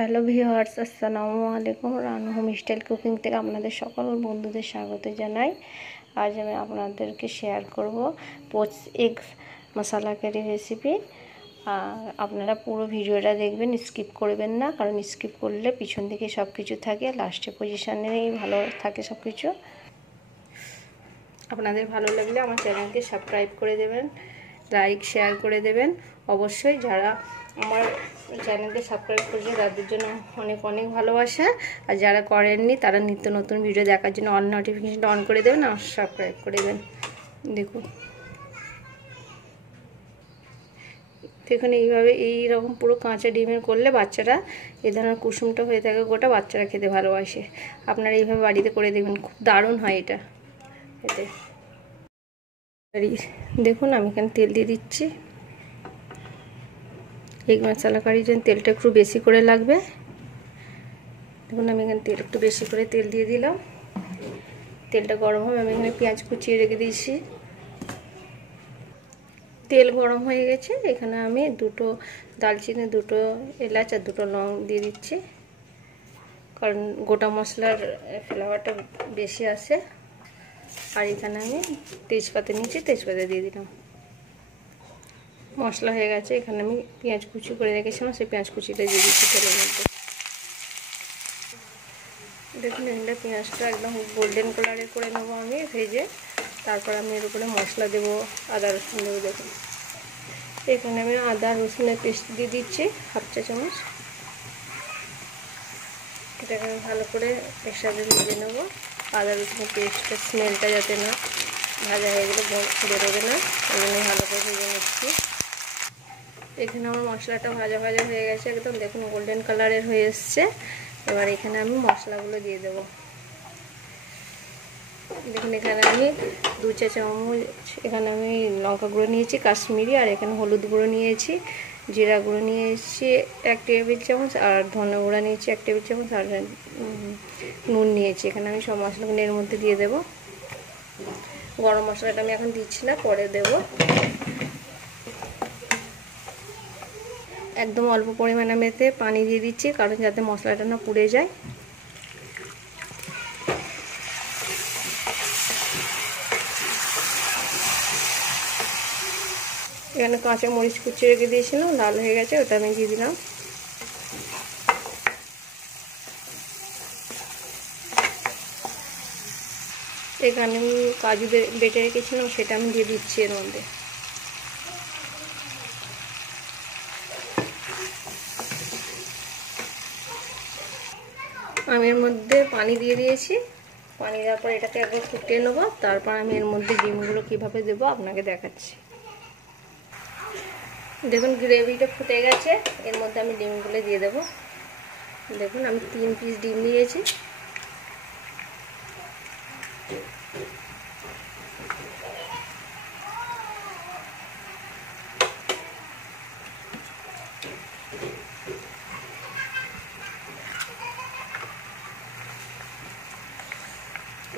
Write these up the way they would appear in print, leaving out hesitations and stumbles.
Hello viewers, আসসালামু আলাইকুম। Ranu home style cooking থেকে আপনাদের সকল বন্ধুদের স্বাগত জানাই। আজ আমি আপনাদেরকে শেয়ার করব পোচ এগ মশলা কারি রেসিপি। আর আপনারা পুরো ভিডিওটা দেখবেন, স্কিপ করবেন না, কারণ স্কিপ করলে পিছন দিকে সব কিছু থাকে, লাস্টে পজিশনেই ভালো থাকে সব কিছু। আপনাদের ভালো লাগলে আমার চ্যানেলকে সাবস্ক্রাইব করে দেবেন, লাইক শেয়ার করে দেবেন। অবশ্যই যারা আমার চ্যানেলকে সাবস্ক্রাইব করেছে তাদের জন্য অনেক অনেক ভালোবাসা, আর যারা করেননি তারা নিত্য নতুন ভিডিও দেখার জন্য অল নোটিফিকেশনটা অন করে দেবেন আর সাবস্ক্রাইব করে দেবেন। দেখুন দেখুন এইভাবে এইরকম পুরো কাঁচা ডিমের করলে বাচ্চারা এই ধরনের কুসুমটা হয়ে থাকে গোটা, বাচ্চারা খেতে ভালোবাসে। আপনারা এইভাবে বাড়িতে করে দেখবেন, খুব দারুণ হয় এটা এতে। দেখুন আমি এখানে তেল দিয়ে দিচ্ছি। এগ মশলা কারির জন্য তেলটা একটু বেশি করে লাগবে। দেখুন আমি এখানে তেল একটু বেশি করে তেল দিয়ে দিলাম। তেলটা গরম হবে, আমি এখানে পেঁয়াজ কুচিয়ে রেখে দিয়েছি। তেল গরম হয়ে গেছে, এখানে আমি দুটো দালচিনি, দুটো এলাচ আর দুটো লং দিয়ে দিচ্ছি, কারণ গোটা মশলার ফ্লেভারটা বেশি আসে। আর এখানে আমি তেজপাতা নিয়েছি, তেজপাতা দিয়ে দিলাম। মশলা হয়ে গেছে, এখানে আমি পেঁয়াজ কুচি করে রেখেছিলাম, সেই পেঁয়াজ কুচিটা দিয়ে দিচ্ছি তেলের মধ্যে। দেখুন এটা পেঁয়াজটা একদম গোল্ডেন কালারের করে নেবো আমি ভেজে। তারপর আমি এর উপরে মশলা দেবো, আদা রসুন দেবো। দেখুন এখানে আমি আদা রসুনের পেস্ট দিয়ে দিচ্ছি হাফ চা চামচ। এটাকে আমি ভালো করে এর সাথে ভেজে নেবো। আদা রসুনের পেস্টের স্মেলটা যাতে না ভাজা হয়ে গেলে বেরোবে না, ওই জন্য ভালো করে ভেজে নিচ্ছি। এখানে আমার মশলাটা ভাজা ভাজা হয়ে গেছে একদম, দেখুন গোল্ডেন কালারের হয়ে এসছে। এবার এখানে আমি মশলাগুলো দিয়ে দেবো। দেখুন এখানে আমি 2 চা চামচ এখানে আমি লঙ্কা গুঁড়ো নিয়েছি কাশ্মীরি, আর এখানে হলুদ গুঁড়ো নিয়েছি, জিরা গুঁড়ো নিয়েছি 1 টেবিল চামচ, আর ধনে গুঁড়ো নিয়েছি 1 টেবিল চামচ, আর নুন নিয়েছি। এখানে আমি সব মশলাগুলো এর মধ্যে দিয়ে দেবো। গরম মশলাটা আমি এখন দিচ্ছি না, পরে দেবো। একদম অল্প পরিমাণে আমি এতে পানি দিয়ে দিচ্ছি, কারণ যাতে মশলাটা না পুড়ে যায়। এখানে কাঁচা মরিচ কুচিয়ে রেখে দিয়েছিলাম, লাল হয়ে গেছে, ওটা আমি দিয়ে দিলাম। এখানে আমি কাজু বেটে রেখেছিলাম, সেটা আমি দিয়ে দিচ্ছি এর মধ্যে। আমি এর মধ্যে পানি দিয়ে দিয়েছি, পানি দেওয়ার পর এটাকে একবার ফুটিয়ে নেবো। তারপর আমি এর মধ্যে ডিমগুলো কীভাবে দেবো আপনাকে দেখাচ্ছি। দেখুন গ্রেভিটা ফুটে গেছে, এর মধ্যে আমি ডিমগুলো দিয়ে দেবো। দেখুন আমি 3 পিস ডিম নিয়েছি।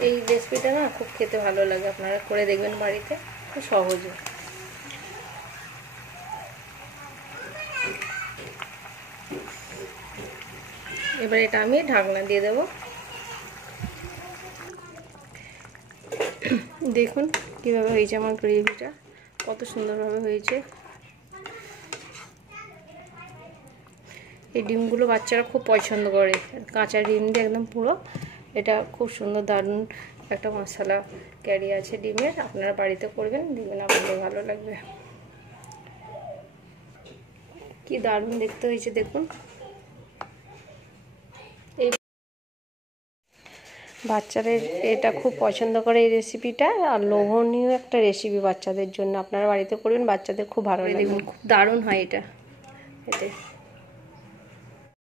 এই রেসিপিটা না খুব খেতে ভালো লাগে, আপনারা করে দেখবেন বাড়িতে, খুব সহজে। এবার এটা আমি ঢাকনা দিয়ে দেব। দেখুন কিভাবে হয়েছে আমার গ্রেভিটা, কত সুন্দরভাবে হয়েছে। এই ডিমগুলো বাচ্চারা খুব পছন্দ করে, কাঁচা ডিম দিয়ে একদম পুরো। এটা খুব সুন্দর দারুণ একটা মশলা ক্যারি আছে ডিমের, আপনারা বাড়িতে করবেন, দেখবেন আপনাদের ভালো লাগবে। কি দারুণ দেখতে হয়েছে দেখুন। এই বাচ্চাদের এটা খুব পছন্দ করে এই রেসিপিটা, আর লোভনীয় একটা রেসিপি বাচ্চাদের জন্য। আপনারা বাড়িতে করবেন, বাচ্চাদের খুব ভালো লাগবে, খুব দারুণ হয় এটা এতে।